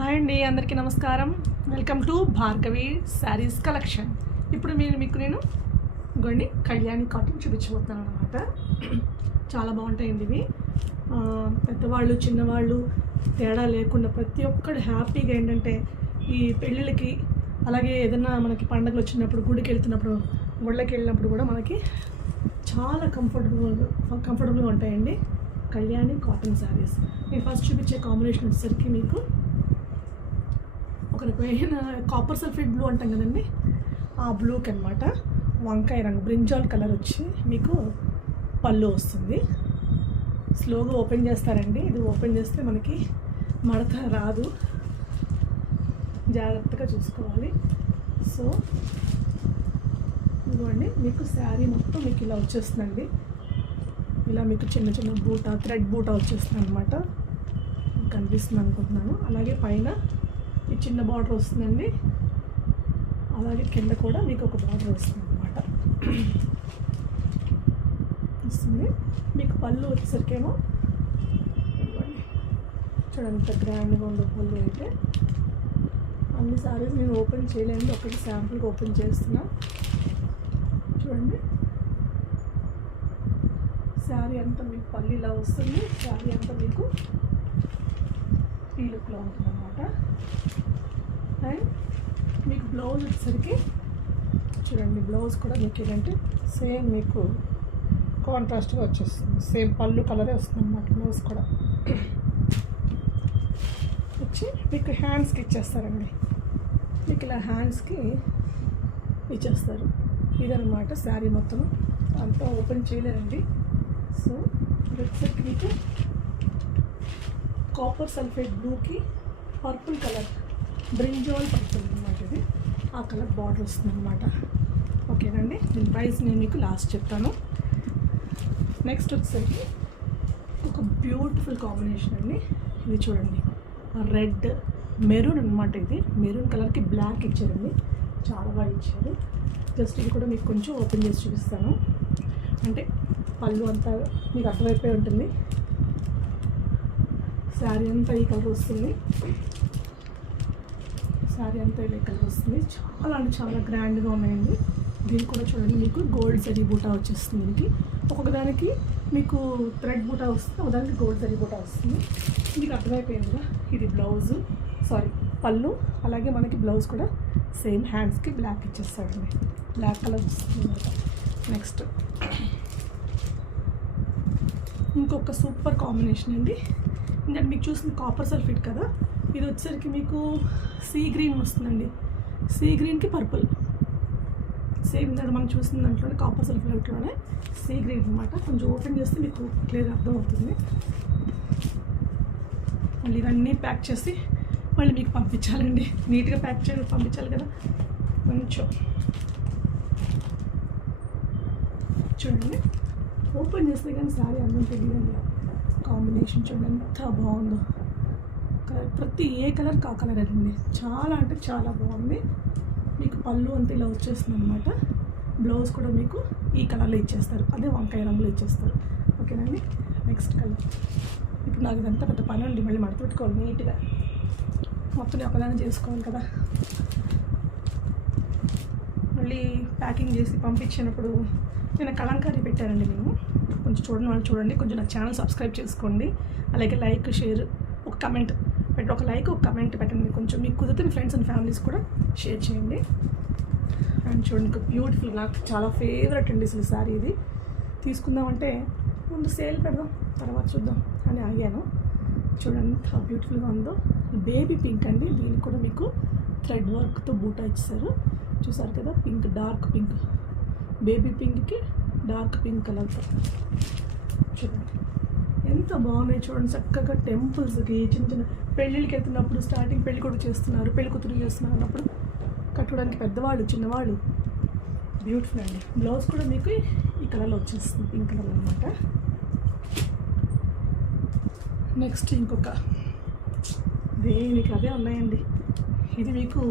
Hi అండి, అందరికీ నమస్కారం. Welcome to Bhargavi saris collection. ఇప్పుడు మీకు నేను ఇంకోండి కళ్యాణి కాటన్ చూపించబోతున్నాను అనమాట. చాలా బాగుంటాయండి ఇవి. పెద్దవాళ్ళు చిన్నవాళ్ళు తేడా లేకుండా ప్రతి ఒక్కరు హ్యాపీగా ఏంటంటే ఈ పెళ్ళిళ్ళకి అలాగే ఏదైనా మనకి పండుగలు వచ్చినప్పుడు గుడికి వెళ్తున్నప్పుడు గుళ్ళకి వెళ్ళినప్పుడు కూడా మనకి చాలా కంఫర్టబుల్గా ఉంటాయండి కళ్యాణి కాటన్ శారీస్. నేను ఫస్ట్ చూపించే కాంబినేషన్ వచ్చేసరికి మీకు ఒక రకమైన కాపర్ సల్ఫేట్ బ్లూ అంటాం కదండి, ఆ బ్లూకి అనమాట వంకాయ రంగు బ్రింజాల్ కలర్ వచ్చి మీకు పళ్ళు వస్తుంది. స్లోగా ఓపెన్ చేస్తారండి. ఇది ఓపెన్ చేస్తే మనకి మడత రాదు, జాగ్రత్తగా చూసుకోవాలి. సో ఇదిగోండి మీకు శారీ మొత్తం మీకు ఇలా వచ్చేస్తుందండి. ఇలా మీకు చిన్న చిన్న బూటా థ్రెడ్ బూటా వచ్చేస్తుంది అనమాట. కనిపిస్తుంది అనుకుంటున్నాను. అలాగే పైన ఈ చిన్న బార్డర్ వస్తుందండి. అలాగే కింద కూడా మీకు ఒక బార్డర్ వస్తుంది అనమాట. వస్తుంది మీకు పళ్ళు వచ్చేసరికేమో చూడండి ఎంత గ్రాండ్గా ఉందో పళ్ళు. అయితే అన్ని సారీస్ నేను ఓపెన్ చేయలేండి, ఒకటి శాంపుల్కి ఓపెన్ చేస్తున్నా. చూడండి శారీ అంతా మీకు పళ్ళు ఇలా వస్తుంది. శారీ అంతా మీకు ఈ లుక్లో ఉంటుంది అనమాట. అండ్ మీకు బ్లౌజ్ వచ్చేసరికి చూడండి, బ్లౌజ్ కూడా మీకు ఏంటంటే సేమ్ మీకు కాంట్రాస్ట్గా వచ్చేస్తుంది. సేమ్ పళ్ళు కలరే వస్తుంది అనమాట. బ్లౌజ్ కూడా వచ్చి మీకు హ్యాండ్స్కి ఇచ్చేస్తారండి. మీకు ఇలా హ్యాండ్స్కి ఇచ్చేస్తారు. ఇదనమాట శారీ మొత్తం. అంతా ఓపెన్ చేయలేరండి. సో వచ్చేసరికి మీకు కాపర్ సల్ఫేట్ బ్లూకి పర్పుల్ కలర్ బ్రింజాల్ పర్పుల్ అనమాట. ఇది ఆ కలర్ బార్డర్ వస్తుంది అనమాట. ఓకేనండి, దీని ప్రైస్ నేను మీకు లాస్ట్ చెప్తాను. నెక్స్ట్ వచ్చేసరికి ఒక బ్యూటిఫుల్ కాంబినేషన్ అండి. ఇది చూడండి, రెడ్ మెరూన్ అనమాట. ఇది మెరూన్ కలర్కి బ్లాక్ ఇచ్చారండి, చాలా బాగా ఇచ్చారు. జస్ట్ ఇది కూడా మీకు కొంచెం ఓపెన్ చేసి చూపిస్తాను. అంటే పళ్ళు అంతా మీకు అర్థమైపోయి ఉంటుంది. శారీ అంతా ఈ కలర్ వస్తుంది. శారీ అంతా ఇలా కలర్ వస్తుంది. చాలా అంటే చాలా గ్రాండ్గా ఉన్నాయండి. దీనికి కూడా చూడండి మీకు గోల్డ్ జరీ బూటా వచ్చేస్తుంది. దీనికి ఒక్కొక్క దానికి మీకు థ్రెడ్ బూటా వస్తుంది, ఒకదానికి గోల్డ్ జరీ బూటా వస్తుంది. మీకు అర్థమైపోయింది కదా. ఇది బ్లౌజు పళ్ళు. అలాగే మనకి బ్లౌజ్ కూడా సేమ్ హ్యాండ్స్కి బ్లాక్ ఇచ్చేస్తాడండి. బ్లాక్ కలర్ వస్తుంది అనమాట. నెక్స్ట్ ఇంకొక సూపర్ కాంబినేషన్ అండి. ఇంకా మీకు చూసింది కాపర్ సల్ఫేట్ కదా, ఇది వచ్చేసరికి మీకు సీ గ్రీన్ వస్తుందండి. సీ గ్రీన్కి పర్పుల్ సేమ్ దాంట్లో మనం చూసిన దాంట్లోనే కాపర్ సల్ఫేట్లోనే సీ గ్రీన్ అనమాట. కొంచెం ఓపెన్ చేస్తే మీకు క్లియర్గా అర్థమవుతుంది. మళ్ళీ ఇవన్నీ ప్యాక్ చేసి మళ్ళీ మీకు పంపించాలండి. నీట్గా ప్యాక్ చేసి పంపించాలి కదా. కొంచెం చూడండి, ఓపెన్ చేస్తే కానీ శారీ అందం తెలియదండి. కాంబినేషన్ చూడండి ఎంత బాగుందో. కలర్ ప్రతి ఏ కలర్కి ఆ కలర్ అండి. చాలా అంటే చాలా బాగుంది. మీకు పళ్ళు అంతా ఇలా వచ్చేస్తుంది అనమాట. బ్లౌజ్ కూడా మీకు ఈ కలర్లో ఇచ్చేస్తారు, అదే వంకాయ రంగులో ఇచ్చేస్తారు. ఓకేనండి. Next colour. ఇప్పుడు నాకు ఇదంతా పెద్ద పని అండి, మళ్ళీ మడత పెట్టుకోవాలి నీట్గా. మొత్తం ఒకదాన్ని చేసుకోవాలి కదా. మళ్ళీ ప్యాకింగ్ చేసి పంపించినప్పుడు నేను కలంకారీ పెట్టానండి. మేము కొంచెం చూడండి, వాళ్ళు చూడండి. కొంచెం నా ఛానల్ సబ్స్క్రైబ్ చేసుకోండి. అలాగే లైక్ షేర్ ఒక కమెంట్ పెట్టి, ఒక లైక్ ఒక కమెంట్ పెట్టండి. కొంచెం మీకు కుదిరితే మీ ఫ్రెండ్స్ అండ్ ఫ్యామిలీస్ కూడా షేర్ చేయండి. అండ్ చూడండి బ్యూటిఫుల్, నాకు చాలా ఫేవరెట్ అండి అసలు శారీ. ఇది తీసుకుందామంటే ముందు సేల్ పెడదాం తర్వాత చూద్దాం అని ఆగాను. చూడండి ఎంత బ్యూటిఫుల్గా ఉందో. బేబీ పింక్ అండి. దీనికి కూడా మీకు థ్రెడ్ వర్క్తో బూటా ఇచ్చారు. చూసారు కదా, పింక్ డార్క్ పింక్, బేబీ పింక్కి డార్క్ పింక్ కలర్తో. చూడండి ఎంత బాగున్నాయి. చూడండి చక్కగా టెంపుల్స్కి చిన్న చిన్న పెళ్ళిళ్ళకి వెళ్తున్నప్పుడు, స్టార్టింగ్ పెళ్ళి కూడా చేస్తున్నారు, పెళ్లి కూతురు చేస్తున్నారు అన్నప్పుడు కట్టుకోవడానికి పెద్దవాళ్ళు చిన్నవాళ్ళు. బ్యూటిఫుల్ అండి. బ్లౌజ్ కూడా మీకు ఈ కలర్లో వచ్చేస్తుంది, పింక్ కలర్ అనమాట. నెక్స్ట్ ఇంకొక దేనికి అదే ఉన్నాయండి. ఇది మీకు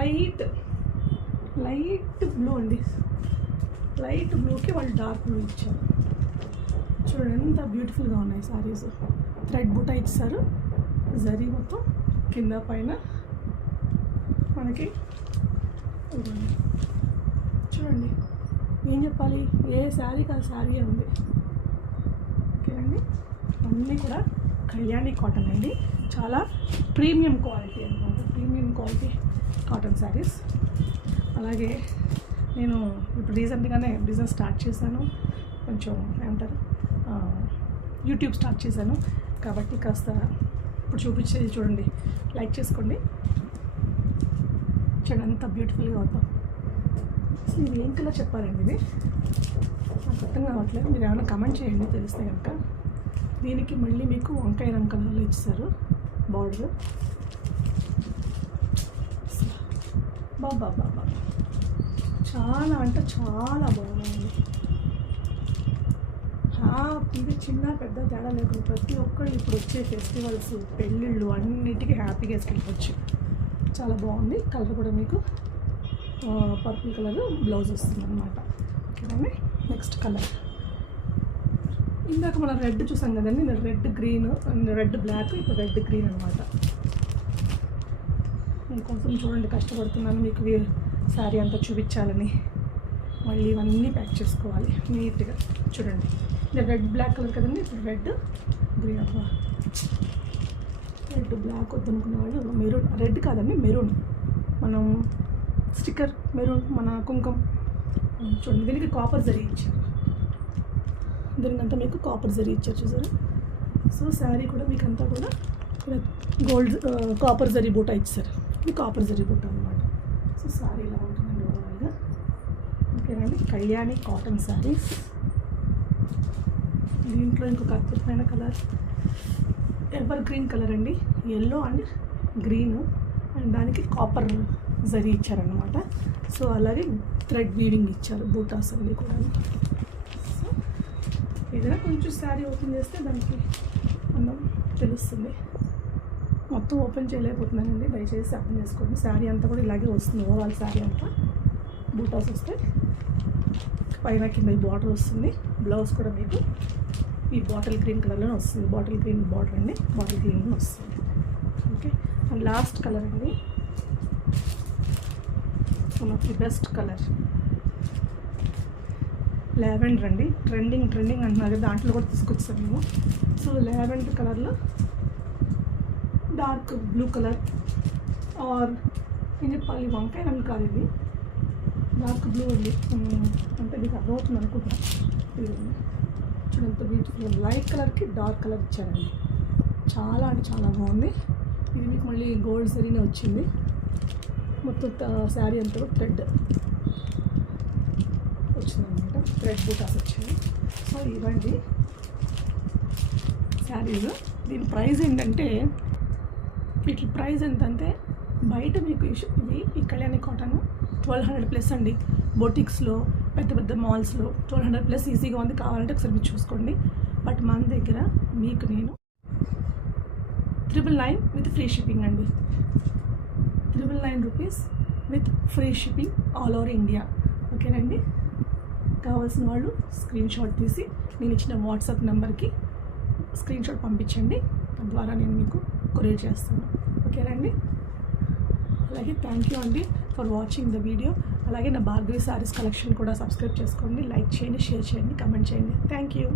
లైట్ బ్లూ అండి. లైట్ బ్లూకి వాళ్ళు డార్క్ బ్లూ ఇచ్చారు. చూడండి ఎంత బ్యూటిఫుల్గా ఉన్నాయి సారీస్. థ్రెడ్ బూటా ఇచ్చారు. జరీ మొత్తం కింద పైన మనకి చూడండి, ఏం చెప్పాలి, ఏ శారీకి ఆ శారీ ఉంది. ఓకేనండి, అన్నీ కూడా కళ్యాణి కాటన్ అండి, చాలా ప్రీమియం క్వాలిటీ అనమాట, ప్రీమియం క్వాలిటీ కాటన్ శారీస్. అలాగే నేను ఇప్పుడు రీసెంట్గానే బిజినెస్ స్టార్ట్ చేశాను, కొంచెం ఏమంటారు యూట్యూబ్ స్టార్ట్ చేశాను కాబట్టి కాస్త ఇప్పుడు చూపించేది చూడండి, లైక్ చేసుకోండి. చూడండి ఎంత బ్యూటిఫుల్గా అవుతాం. అసలు ఇది ఏం కలర్ చెప్పారండి, ఇది నాకు అర్థం కావట్లేదు, మీరు ఏమైనా కమెంట్ చేయండి తెలిస్తే కనుక. దీనికి మళ్ళీ మీకు వంకాయ రంగు కలర్లో ఇచ్చారు బార్డర్. బాబా బాబా చాలా అంటే చాలా బాగుంది. ఇది చిన్న పెద్ద తేడా లేకుండా ప్రతి ఒక్కరు ఇప్పుడు వచ్చే ఫెస్టివల్స్, పెళ్ళిళ్ళు అన్నిటికీ హ్యాపీగా వేసుకెళ్ళిపోవచ్చు. చాలా బాగుంది. కలర్ కూడా మీకు పర్పుల్ కలర్ బ్లౌజ్ వస్తుంది అనమాట. ఓకేనండి, నెక్స్ట్ కలర్ ఇందాక మనం రెడ్ చూసాం కదండి, రెడ్ గ్రీన్, రెడ్ బ్లాక్, ఇప్పుడు రెడ్ గ్రీన్ అనమాట. మీకోసం చూడండి కష్టపడుతున్నాను మీకు శారీ అంతా చూపించాలని. మళ్ళీ ఇవన్నీ ప్యాక్ చేసుకోవాలి నీట్గా. చూడండి, ఇది రెడ్ బ్లాక్ కలర్ కదండి, ఇప్పుడు రెడ్ గ్రీన్. అబ్బా, రెడ్ బ్లాక్ వద్దనుకునే వాళ్ళు మెరూన్, రెడ్ కాదండి మెరూన్, మనం స్టిక్కర్ మెరూన్, మన కుంకుమ. చూడండి, దీనికి కాపర్ జరీ ఇచ్చారు, దీనికంతా మీకు కాపర్ జరీ ఇచ్చారు చూసారా. సో శారీ కూడా మీకు అంతా కూడా గోల్డ్ కాపర్ జరీ బూటా ఇచ్చారు, ఇది కాపర్ జరీ బూటా అనమాట. సో శారీ ఇలా ఉంటుందండి ఓవరాల్గా. ఓకేనండి, కళ్యాణి కాటన్ శారీస్. దీంట్లో ఇంకొక అద్భుతమైన కలర్, ఎవర్ గ్రీన్ కలర్ అండి, ఎల్లో అండ్ గ్రీన్, అండ్ దానికి కాపర్ జరీ ఇచ్చారనమాట. సో అలాగే థ్రెడ్ వీవింగ్ ఇచ్చారు బూటాస్ అన్నీ కూడా. సో ఏదైనా కొంచెం శారీ ఓపెన్ చేస్తే దానికి మనం తెలుస్తుంది. మొత్తం ఓపెన్ చేయలేకపోతున్నానండి, దయచేసి అర్థం చేసుకోండి. శారీ అంతా కూడా ఇలాగే వస్తుంది, ఓవరాల్ శారీ అంతా బూటాస్ వస్తాయి, పైన కింద ఈ బార్డర్ వస్తుంది. బ్లౌజ్ కూడా మీకు ఈ బాటిల్ గ్రీన్ కలర్లోనే వస్తుంది, బాటిల్ గ్రీన్ బార్డర్ అండి, బాటిల్ గ్రీన్లో వస్తుంది. ఓకే, అండ్ లాస్ట్ కలర్ అండి, one of the best colour, lavender అండి. ట్రెండింగ్ అంటున్నారు కదా, దాంట్లో కూడా తీసుకొచ్చాను మేము. సో లావెండర్ కలర్లో డార్క్ బ్లూ కలర్, ఆర్ ఏం చెప్పాలి, వంకాయ రంగు కాదు ఇది, డార్క్ బ్లూ అండి. అంటే మీకు అర్థమవుతుంది అనుకుంటున్నాను. చూడండి ఎంత బ్యూటిఫుల్, లైట్ కలర్కి డార్క్ కలర్ ఇచ్చారండి, చాలా అంటే చాలా బాగుంది. ఇది మీకు మళ్ళీ గోల్డ్ జరీనే వచ్చింది, మొత్తం శారీ అంతా కూడా థ్రెడ్ వచ్చిందనమాట, థ్రెడ్ బూటాస్ వచ్చాయి. సో ఇవ్వండి శారీస్. దీని ప్రైస్ ఏంటంటే, వీటి ప్రైస్ ఎంతంటే బయట మీకు ఇది ఈ కళ్యాణి కాటన్ 1200+ అండి. బొటిక్స్లో పెద్ద పెద్ద మాల్స్లో 1200+ ఈజీగా ఉంది, కావాలంటే ఒకసారి మీరు చూసుకోండి. బట్ మన దగ్గర మీకు నేను 999 విత్ ఫ్రీ షిప్పింగ్ అండి, 999 rupees with free shipping all over India. ఓకేనండి, కావాల్సిన వాళ్ళు స్క్రీన్ షాట్ తీసి నేను ఇచ్చిన వాట్సాప్ నెంబర్కి స్క్రీన్ షాట్ పంపించండి, తద్వారా నేను మీకు కొరియర్ చేస్తాను. ఓకేనండి, అలాగే థ్యాంక్ యూ అండి ఫర్ వాచింగ్ ద వీడియో. అలాగే నా భార్గవి శారీస్ కలెక్షన్ కూడా సబ్స్క్రైబ్ చేసుకోండి, లైక్ చేయండి, షేర్ చేయండి, కమెంట్ చేయండి. Thank you.